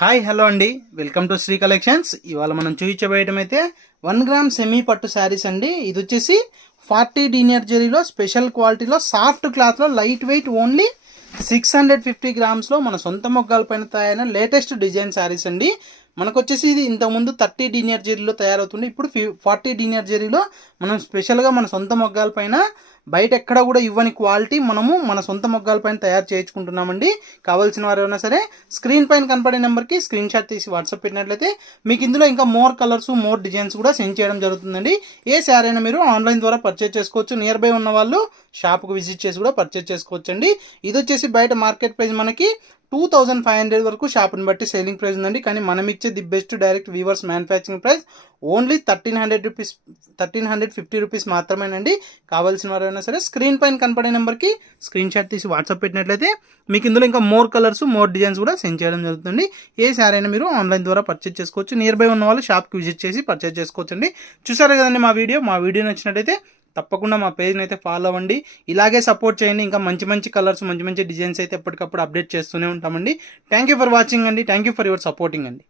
Hi hello అండి, welcome to Shri collections. ఇవాళ మనం చూపించబోయటం అయితే 1 గ్రామ్ సెమీ పట్టు శారీస్ అండి. ఇది వచ్చేసి 40 డీనియర్ జరీలో స్పెషల్ క్వాలిటీలో సాఫ్ట్ క్లాత్లో లైట్ వెయిట్ ఓన్లీ 650 గ్రామ్స్లో మన సొంత మొగ్గాల పైన తయారైన లేటెస్ట్ డిజైన్ శారీస్ అండి. మనకు వచ్చేసి ఇది ఇంతకుముందు 30 డీనియర్ జరీలో తయారవుతుంది. ఇప్పుడు 40 డీనియర్ జరీలో మనం స్పెషల్గా మన సొంత మొగ్గాల పైన బయట ఎక్కడ కూడా ఇవ్వని క్వాలిటీ మనము మన సొంత మొగ్గాల పైన తయారు చేయించుకుంటున్నామండి. కావాల్సిన వారు ఏమైనా సరే స్క్రీన్ పైన కనపడే నెంబర్కి స్క్రీన్ షాట్ తీసి వాట్సాప్ పెట్టినట్లయితే మీకు ఇందులో ఇంకా మోర్ కలర్స్ మోర్ డిజైన్స్ కూడా సెండ్ చేయడం జరుగుతుందండి. ఏ శారీ అయినా మీరు ఆన్లైన్ ద్వారా పర్చేజ్ చేసుకోవచ్చు. నియర్ బై ఉన్న వాళ్ళు షాప్కి విజిట్ చేసి కూడా పర్చేజ్ చేసుకోవచ్చు అండి. ఇది వచ్చేసి బయట మార్కెట్ ప్రైస్ మనకి 2500 వరకు షాప్ని బట్టి సేలింగ్ ప్రైస్ ఉందండి. కానీ మనం ఇచ్చే the best direct weavers manufacturing price only 1350 rupees మాత్రమేనండి. కావాల్సిన వారైనా సరే స్క్రీన్ పైన కనపడే నెంబర్కి స్క్రీన్ షాట్ తీసి వాట్సాప్ పెట్టినట్లయితే మీకు ఇందులో ఇంకా మోర్ కలర్స్ మోర్ డిజైన్స్ కూడా సెండ్ చేయడం జరుగుతుంది. ఏ శారీ అయినా మీరు ఆన్లైన్ ద్వారా పర్చేజ్ చేసుకోవచ్చు. నియర్ బై ఉన్న వాళ్ళు షాప్కి విజిట్ చేసి పర్చేజ్ చేసుకోవచ్చు అండి. చూసారు కదండి మా వీడియో నచ్చినట్టయితే తప్పకుండా మా పేజ్ని అయితే ఫాలో అవ్వండి. ఇలాగే సపోర్ట్ చేయండి. ఇంకా మంచి మంచి కలర్స్ మంచి మంచి డిజైన్స్ అయితే ఎప్పటికప్పుడు అప్డేట్ చేస్తూనే ఉంటామండి. థ్యాంక్ యూ ఫర్ వాచింగ్ అండి. Thank you for your supporting అండి.